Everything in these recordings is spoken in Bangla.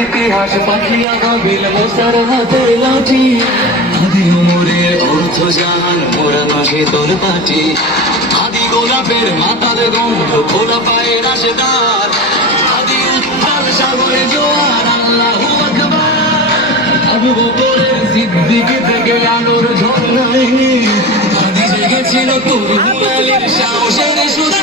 ইতিহাস পাখিয়া গাবিল মোসার হাতের লাঠি। আদি উমরের অর্থ জান মোরা মাসে তোর পাটি আদি গোলাপের মাতার গন্ধ, খোলা পায়ের আশেদার আদি উত্তাল সাগরে জোয়ার, আল্লাহু আকবার। আবু বকরের সিদ্দিকি থেকে আলোর ঝর্ণায়। আদি জেগেছিল তোর হুলালির সাহসের সুর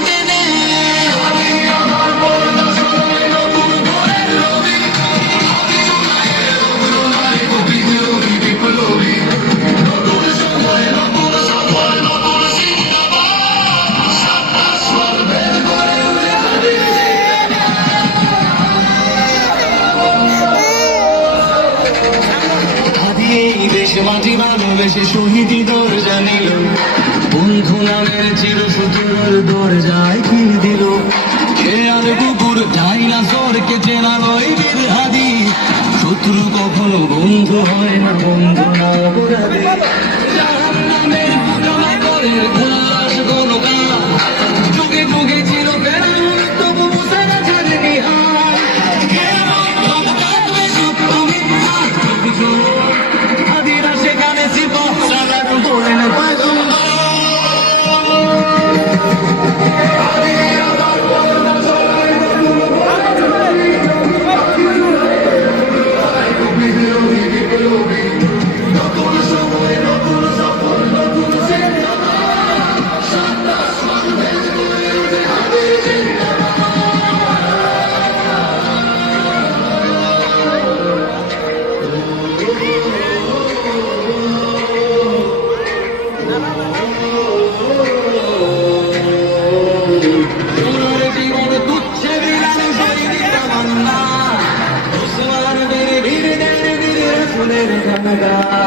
দেশ মাটি ভালোবেসে শহীদি দরজা নিল বন্ধু নামের চির সুতুর দরজায় কিল দিল? খেয়াল কুকুর যাই না সরকে চেনা লই বিরহাদি। শত্রু কখনো বন্ধু হয় না, বন্ধু না গোড়াবে জাহান্নামের ফুটনা করে god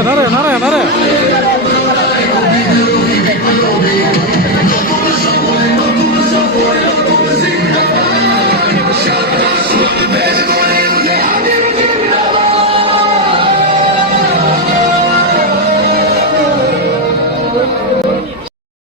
येणार आहे येणार आहे येणार आहे